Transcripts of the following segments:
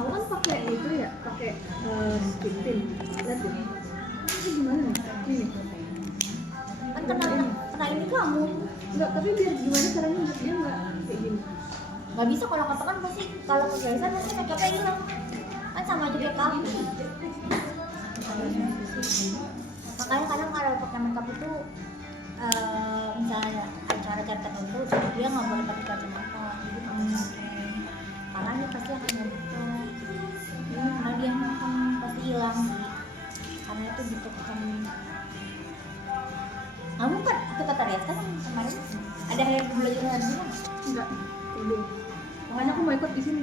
Aku kan pakai itu ya, pakai skin tint. Lihat deh. Ini gimana nih? Ini. Kan kena ini kamu. Enggak, tapi biar gimana caranya untuk dia enggak kayak gini. Nggak bisa kalau kata kan pasti kalau kegaisan pasti make upnya hilang. Kan sama aja kayak kamu. Makanya kadang kalau pakai makeup itu misalnya acara-acara tertentu dia nggak boleh pakai kacamata, jadi kamu pakai karena dia pasti akan ngebuka, karena dia akan pasti hilang sih, karena itu gitu kamu. Kamu kan itu kata Rias kan kemarin ada yang belajar lagi kan? Enggak, belum. Makanya aku mau ikut di sini.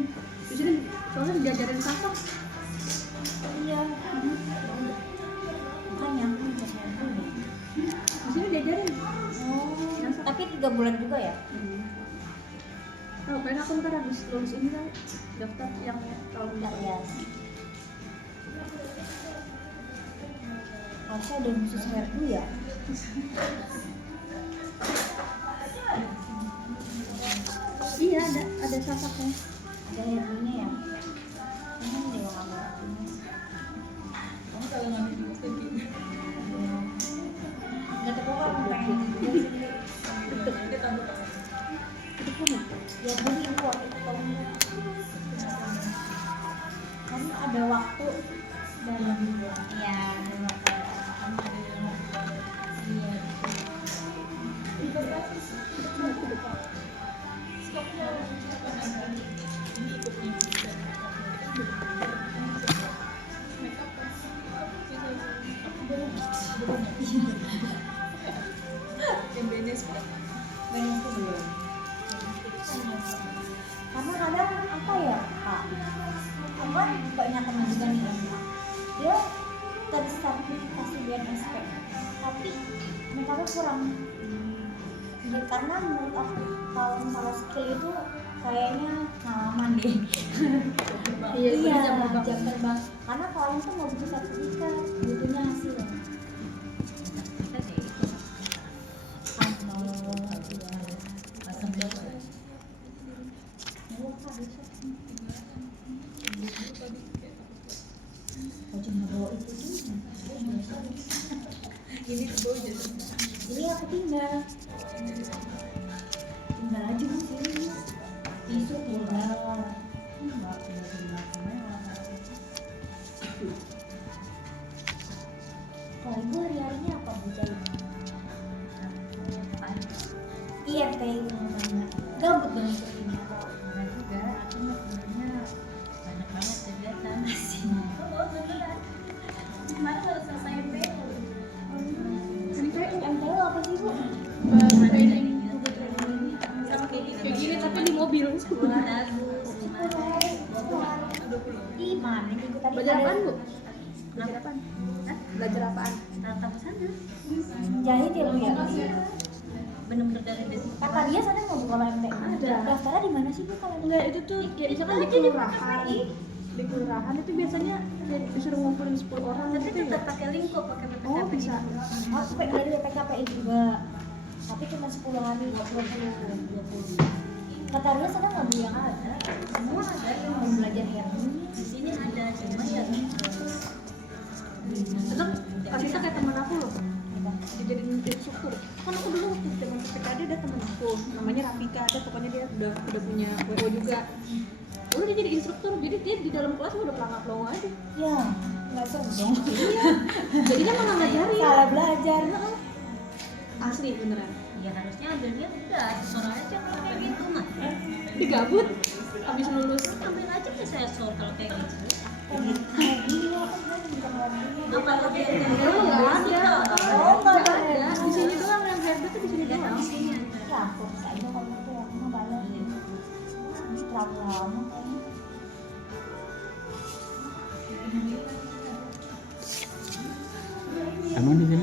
Di sini soalnya diajarin sasak. Iya. Makanya aku minta saya dulu. Di sini diajarin. Oh, tapi 3 bulan juga ya? Oh, pengen aku ntar habis lulus ini kan daftar yang tahun Enggak depan. ya. Harusnya ada yang khusus hair dulu ya? Iya, ada sasaknya. Ada hair dulunya ya? Ini dia yang ngambil. Kamu kalau ngambil di buku gitu. Nggak tahu kamu pengen juga sih. Dia tahu kamu. Itu pun ya. Ya beli itu waktu itu kamu. Kamu ada waktu dalam bulan. Iya, ada waktu. Kamu ada dalam waktu. Iya. Ini ikutnya juga. Makeup kan. Yang benes kan. Banyak itu belum. Karena kadang apa ya Kak? Aku kan banyak teman juga nih. Dia tadi starting kasih BNSP, tapi mereka kurang. Ya, karena menurut aku kalau misalnya skill itu kayaknya pengalaman deh. Iya, itu Iya, jam terbang. jam terbang. Karena kalian tuh nggak butuh sertifikat, butuhnya hasil. Kita deh. Pasang berapa ya? Kau cuma bawa itu juga. Ini gue jadi. Ini aku tinggal aja di sini. Tisu tinggal. Kalau ibu hari-harinya apa Bu Jai? Iya kayak gitu banget. Gabut banget sepertinya. Enggak juga, aku mah sebenarnya banyak banget kegiatan sih. Oh, beneran. Kemarin baru selesai MPU. MTU apa sih Bu? Training. Sama kayak Kayak gini tapi di mobil. Ih mana minggu tadi Belajar ada apaan, Bu? Belajar apaan? Hah? Belajar apaan? Tatap sana. jahit ya lu ya? Bener-bener dari basic. Kata dia sana nggak buka MTU? Ada. Daftarnya di mana sih Bu kalau Enggak, itu tuh ya misalkan di kelurahan. Di kelurahan itu biasanya ya, disuruh ngumpulin 10 orang Tapi gitu ya. tetap pakai link kok, pakai PPKP. Oh, bisa. Aku dari BPKPI juga, tapi cuma 10 hari 20. Kata dia sana nggak Bu yang ada? Semua ada yang Mau belajar hair di sini ada, cuma ya Tetap kasihnya kayak teman aku loh. Dijadiin instruktur. Kan aku dulu waktu zaman PPKD ada teman aku, namanya Rafika, ada pokoknya dia udah punya WO juga. Udah dia jadi instruktur, jadi dia di dalam kelas udah pelangap-pelongo aja. ya nggak seru dong. Iya. Jadi dia malah ngajarin. Salah belajar. Asli beneran. ya harusnya ambilnya udah sesor aja kalau kayak gitu mah. Digabut habis lulus. Ambil aja ke sesor kalau kayak gitu. Apa lagi yang Oh, nggak ada. Oh, nggak Nggak ada. ada. Di sini doang yang hebat tuh di sini doang. di sini ada. Ya aku bisa aja kalau itu aku mau balik. Terlalu lama kayaknya.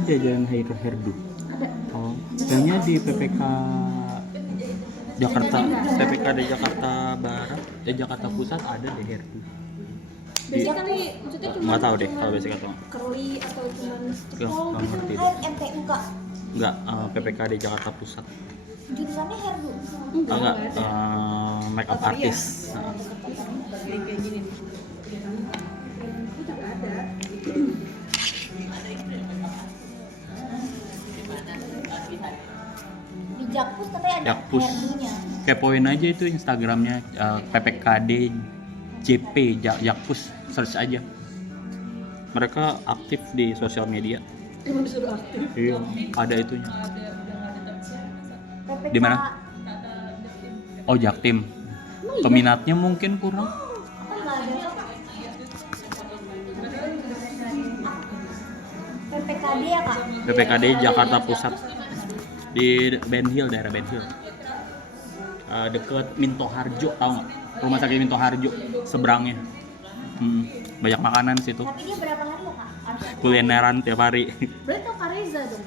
jajanan Herdu? Ada. Oh, kayaknya di PPK Jakarta, PPKD Jakarta Barat, Jakarta Pusat ada deh Herdu. Basic kali, maksudnya cuma Nggak tahu deh kalau basic atau curly atau cuma nggak cepol gitu. ngerti deh. Kan MPU kak, Enggak, PPKD Jakarta Pusat. jurusannya Herdu. Enggak, ada. makeup Oh, iya. artist. Kayak gini nih. Itu juga ada. Di Jakpus katanya ada Jakpus. Herdunya. Kepoin aja itu Instagramnya PPKD JP Jakpus, search aja. Mereka aktif di sosial media. Emang disuruh aktif. Iya, ada itunya. PPK Di mana? Oh, Jaktim. Peminatnya mungkin kurang. apa nggak ada? PPKD ya kak? PPKD Jakarta Pusat di Ben Hill, daerah Ben Hill. Deket Minto Harjo, tahu nggak? Rumah sakit Minto Harjo seberangnya. Banyak makanan situ. Tapi dia berapa hari ya kak? Kulineran tiap hari. Berarti tau Kareza dong.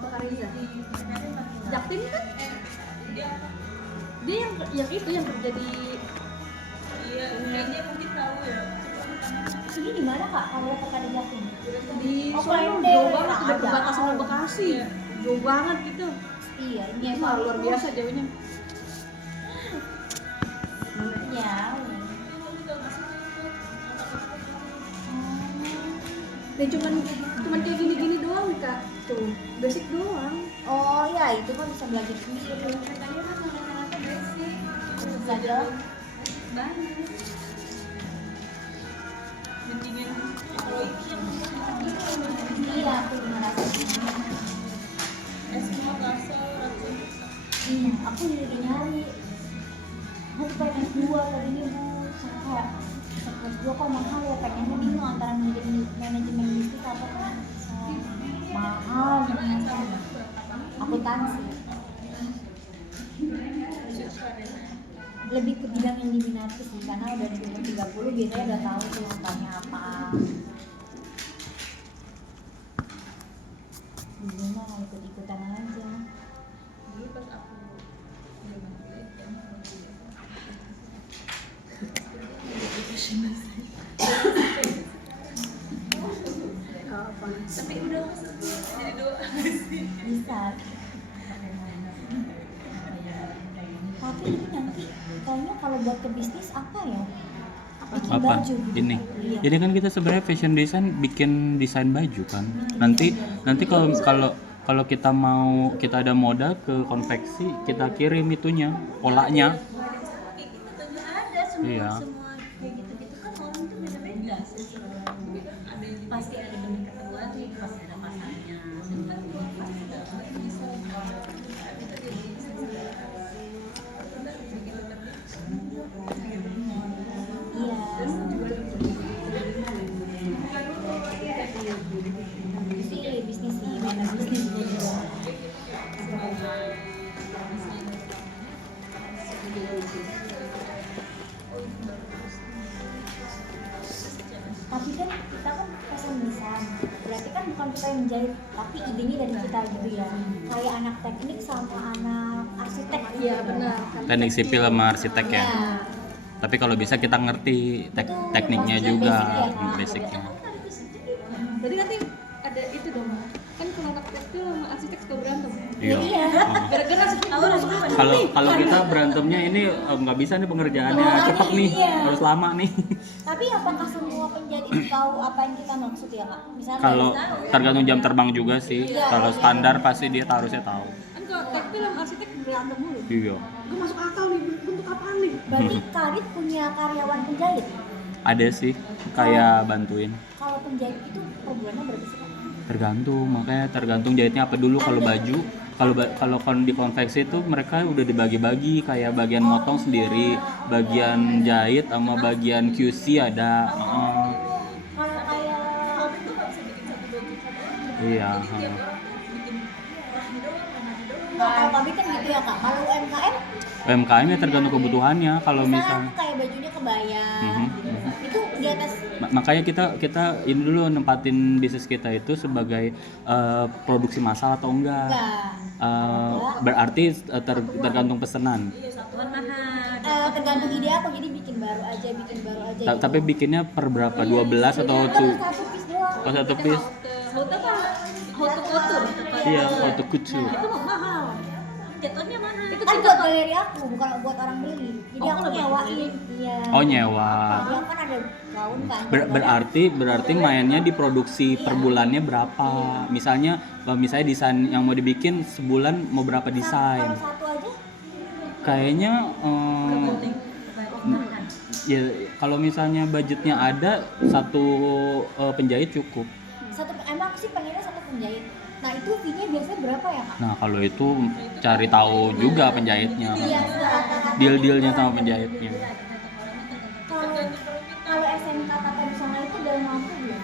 Tau Kareza. Jaktim kan? Dia yang itu yang kerja di Ini di mana kak? Kalau PPKD Jakpus? di Oh, sono Klender. jauh banget udah Ada. perbatasan sama Bekasi. Jauh banget gitu. Iya, ini Ini mah luar biasa jauhnya. Ya. Dan cuman kayak gini-gini doang kak. Tuh, basic doang. Oh ya, itu kan bisa belajar sendiri. Belajar. Iya, aku ngerasa. Iya, aku juga nyari. Aku pengen S2 tadinya bu, kayak S2 kok mahal ya, pengennya bingung antara manajemen bisnis atau mahal ternyata. Akuntansi. Lebih ke bidang yang diminati sih, karena udah di umur 30 biasanya udah tahu tuh sukanya apa. Dulu mah ikut-ikutan aja. Tapi udah jadi doa. Bisa. Tapi ini nanti kayaknya kalau buat ke bisnis apa ya? Bikin Apa? baju gitu. Ini. Iya. Jadi kan kita sebenarnya fashion design bikin desain baju kan. Nanti kalau kita mau, kita ada modal ke konveksi, kita kirim itunya, polanya. Ada semua Iya. semua kayak gitu-gitu kan orang tuh beda-beda. Pasti ada benih ketemuan nih, pasti ada pasarnya. Pasti ada Iya. Bisnis sih, mana bisnis juga. Tapi kan kita kan fashion design, berarti kan bukan kita yang menjahit, tapi idenya dari kita gitu ya. Kayak anak teknik sama anak arsitek. Iya benar. Teknik sipil sama arsitek ya. Iya. Tapi kalau bisa kita ngerti Betul, tekniknya maksudnya juga, basic ya, Kak. basicnya. Jadi nanti ada itu dong. Kan kalau anak tekstil sama arsitek suka berantem. Iya. Iya. Gara-gara arsitek Tahu masuk lah, akal Kalau nih. kalau kita berantemnya ini nggak bisa nih pengerjaannya Oh, cepet nih, iya. harus lama nih. Tapi apakah semua penjahit tahu apa yang kita maksud ya kak? Misalnya Kalau kayak tergantung jam terbang juga sih. Iya. Kalau standar pasti dia harusnya tahu. Kan kalau tekstil sama arsitek berantem mulu. Iya. Gue masuk akal nih, bentuk apaan nih? berarti Kadit punya karyawan penjahit. Ada sih kayak bantuin. Kalau penjahit itu per bulannya berapa sih kak? Tergantung, makanya tergantung jahitnya apa dulu. Kalau baju, kalau di konveksi itu mereka udah dibagi-bagi kayak bagian motong sendiri, bagian jahit sama bagian QC ada. Kalau kayak Iya. nggak kalau pabrik kan gitu ya kak. Kalau UMKM UMKM ya tergantung kebutuhannya. Kalau misalnya misalnya aku kayak bajunya kebaya, Mhm, gitu. mhm. itu di atas. Makanya kita ini dulu nempatin bisnis kita itu sebagai produksi massal atau enggak. Berarti tergantung pesanan. Satuan mahal. Tergantung ide aku, jadi bikin baru aja gitu. Tapi bikinnya per berapa? 12 atau Satu piece doang. oh, satu piece? Haute apa? Haute couture. Iya, auto couture. Itu mah mahal. Jatuhnya mahal. Itu Kan tingkat buat galeri aku, bukan buat orang beli. Jadi Oh, aku kalau buat nyewain. Iya. Oh, nyewa. Dia kan ada gaun kan. Berarti mainnya diproduksi per bulannya berapa? Misalnya desain yang mau dibikin sebulan mau berapa desain? Kalau satu aja Kayaknya ya kalau misalnya budgetnya ada satu penjahit cukup. emang aku sih pengennya satu penjahit. Nah itu fee-nya biasanya berapa ya kak? Nah kalau itu cari tahu juga penjahitnya, Iya, rata-rata deal-dealnya sama penjahitnya. Kalau SMK tata busana itu udah mampu belum?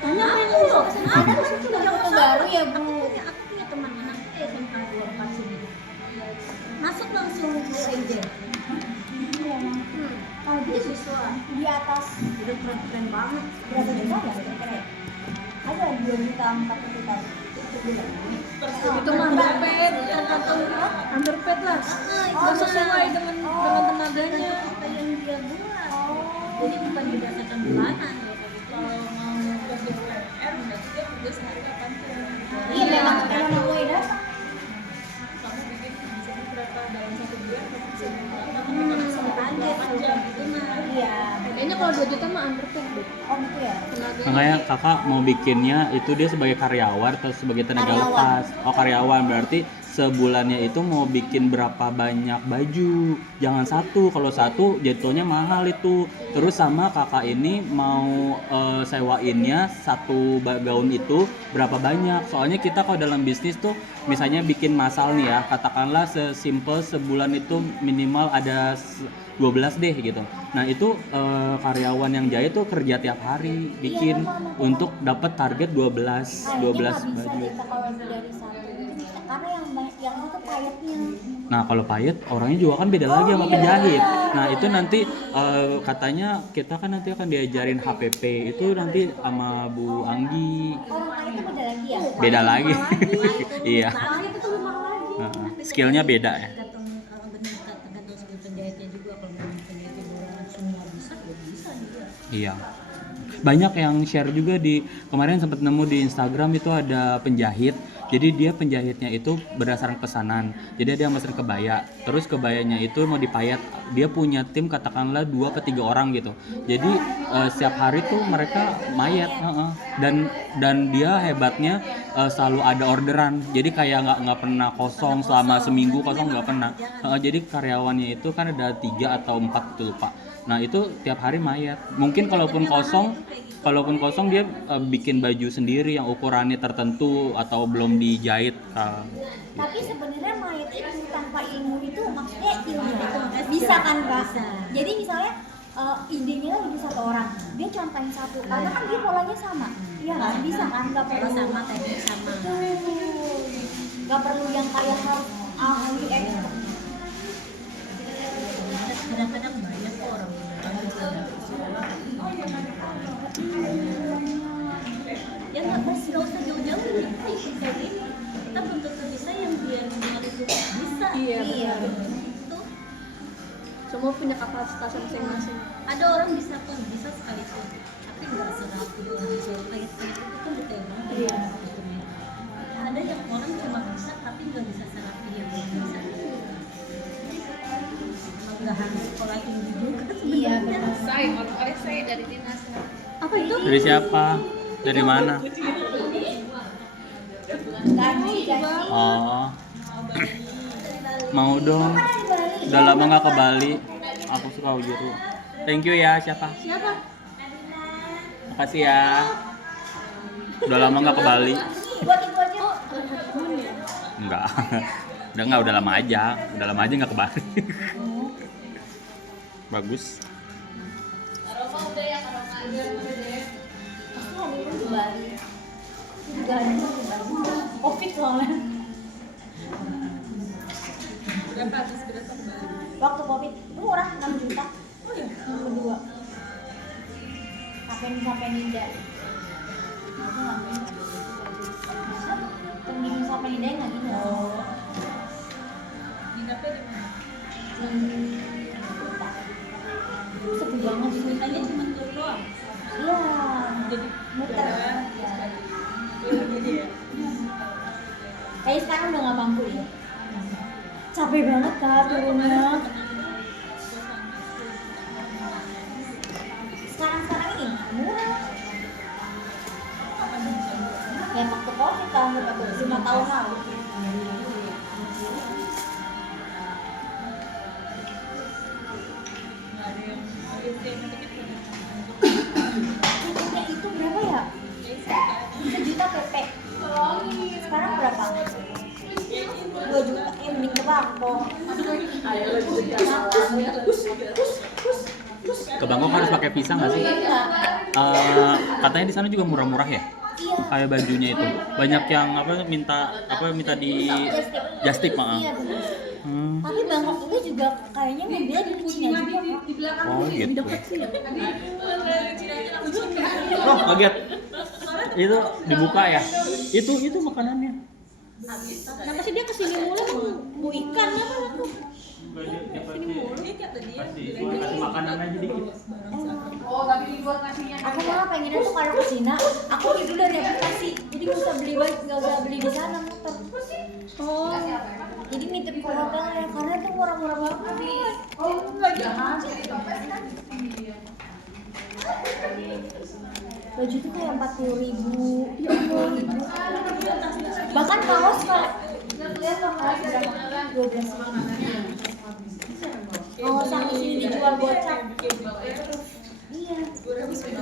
Tanya Aku loh. Aku sudah foto baru ya bu. Aku punya teman anaknya SMK 24 sini. Masuk langsung ke agent. Iya mampu. Kalau gitu Siswa. di atas Udah keren banget. berapa juta ya kira-kira? Ada 2 juta 4 juta per bulan. itu mah underpaid, tergantung underpaid lah. Nggak sesuai dengan tenaganya. Apa yang dia buat. Jadi bukan berdasarkan bulanan ya kalau mau ganti UMR berarti dia kerja sehari kapan tuh. Iya memang mulai datang. Kamu bikin bisa berapa dalam 1 bulan kamu bisa berapa aja gitu nah. Iya. Kayaknya kalau 2 juta mah underpaid deh. Oh gitu ya. Tenaganya. Makanya kakak mau bikinnya itu dia sebagai karyawan atau sebagai tenaga Karyawan. lepas. Oh karyawan berarti sebulannya itu mau bikin berapa banyak baju. Jangan satu, kalau satu jatuhnya mahal itu. Terus sama kakak ini mau sewainnya satu gaun itu berapa banyak. Soalnya kita kalau dalam bisnis tuh misalnya bikin massal nih ya, katakanlah sesimpel sebulan itu minimal ada 12 deh gitu. Nah itu karyawan yang jahit tuh kerja tiap hari bikin untuk dapat target 12 Kayaknya nggak bisa baju. kita kalau dari satu itu bisa karena yang banyak yang itu payetnya. Nah kalau payet orangnya juga kan beda lagi sama penjahit. Nah itu nanti katanya kita kan nanti akan diajarin HPP itu nanti sama Bu Anggi. Orang payet itu beda lagi ya. Beda lagi. Iya. Payet itu lebih mahal lagi. Skillnya beda ya. Tergantung skill penjahitnya juga. Kalau mau penjahitnya orang semua bisa ya bisa juga. Iya. Banyak yang share juga di kemarin sempat nemu di Instagram itu ada penjahit. Jadi dia penjahitnya itu berdasarkan pesanan. Jadi dia mesen kebaya. Terus kebayanya itu mau dipayat. Dia punya tim katakanlah 2 ke 3 orang gitu. Jadi setiap hari tuh mereka mayat. Dan dia hebatnya selalu ada orderan. Jadi kayak nggak pernah kosong selama seminggu kosong nggak pernah. Jadi karyawannya itu kan ada 3 atau 4 gitu lupa. Nah itu tiap hari mayat. Mungkin kalaupun kosong dia bikin baju sendiri yang ukurannya tertentu atau belum dijahit. Tapi sebenarnya mayat itu tanpa ilmu itu maksudnya ilmu itu bisa kan kak? Jadi misalnya idenya lagi satu orang, dia contohin satu, karena kan dia polanya sama, iya kan? Bisa kan? Nggak perlu Sama teknik sama. nggak perlu yang kayak harus ahli expert. Kadang-kadang banyak kok orang ya nggak usah jauh-jauh kayak gini kita belum tentu bisa yang dia jual itu bisa. Iya, betul. Itu Semua punya kapasitas masing-masing. ada orang bisa pun bisa sekalipun tapi nggak serapi orang soal kayak itu kan detail banget Iya. gitu ya. Ada yang orang cuma bisa tapi nggak bisa serapi yang orang bisa emang nggak harus sekolah tinggi juga Iya sebenarnya. betul. Saya dari dinas. Apa itu? Dari siapa? Dari mana? Gaji. Oh. Mau dong. Udah lama nggak ke Bali. Aku suka gitu. Thank you ya, siapa? Siapa? Makasih ya. Udah lama nggak ke Bali. Buat ibu aja. Enggak. Udah lama aja. Udah lama aja nggak ke Bali. Bagus. Pasti ada yang di Bali. Juga ada yang di Bali. Covid soalnya. Berapa habis berapa ke Bali? Waktu Covid murah 6 juta. Berdua. Pendiam sampai ninja. Aku nggak minum. Pendiam sampai ninja nggak minum. Di kafe di mana? Sepi banget sih. Ceritanya cuma tur doang. Iya. Jadi Muter. ya. Jadi ya. Kayak sekarang udah nggak mampu ya. Capek banget kak turunnya. Sekarang ini murah. Ya waktu COVID tahun berapa? 5 tahun lalu. Nggak ada yang tiket Tiketnya itu berapa ya? 1 juta PP. Sekarang berapa? 2 juta. Mending ke Bangkok. Ke Bangkok harus pakai visa nggak sih? Enggak. Katanya di sana juga murah-murah ya? Iya. Kayak bajunya itu banyak yang minta di just tip maaf. Iya benar. Hmm. Tapi Bangkok itu juga kayaknya mobilnya di Cina juga kok. Oh gitu. Dekat sih ya. Oh kaget. Itu dibuka ya? Itu makanannya. Kenapa sih dia kesini mulu mau ikan apa tuh? Dia kata dia Kasih makanan aja dikit. Aku malah pengennya tuh kalau ke Cina, aku beli dulu dari aplikasi. Jadi nggak usah beli di sana muter. Oh, Jadi nitip ke hotelnya karena itu murah-murah banget. Baju tuh kayak 40.000. Ya Allah. Bahkan kaos kalau kaos berapa? 12.000. Kaos yang di sini dijual gocap. Iya. 12.000.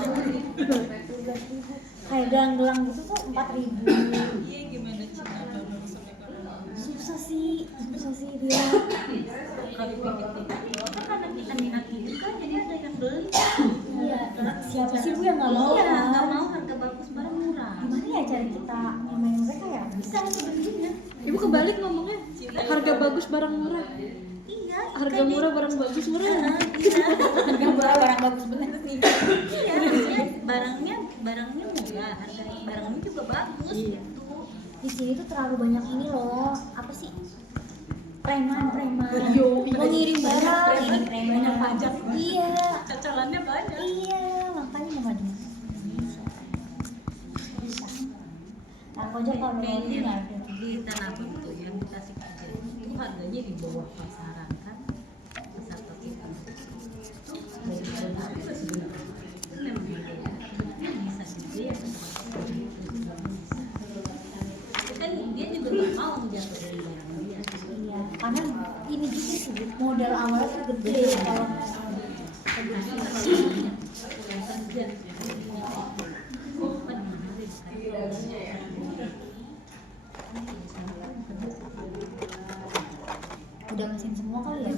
Kayak gelang-gelang gitu tuh 4.000. iya gimana Cina baru sampai kapan? Susah sih dia. Kalau pikir-pikir kan karena kita minat juga jadi ada yang beli. Iya. Siapa sih bu yang nggak mau? Iya, kan? nggak mau harga bagus barang murah. Gimana ya cara kita nyamain mereka ya? Bisa sebenarnya. ibu kebalik ngomongnya. Harga bagus barang murah. Iya. Harga murah barang bagus murah. Iya. Harga murah barang bagus bener sih. Iya, maksudnya barangnya murah, harga barangnya juga bagus gitu. Di sini tuh terlalu banyak ini loh. Apa sih? Preman. Yo, Mau ngirim barang, ini preman. Banyak pajak. Iya. Cacalannya banyak. Iya, makanya mau maju Indonesia. Bisa. Nah, kojek kalau mau ini nggak ada. Di Tanah Abang tuh yang dikasih kerja itu harganya di bawah pasaran kan, pasar Tokyo kan. Dari produk itu sebenarnya itu memang bisa juga ya. Kan dia juga nggak mau menjatuh dari barang dia. Iya, karena ini juga sih modal awalnya tuh gede kalau Kerja. udah mesin semua kali ya.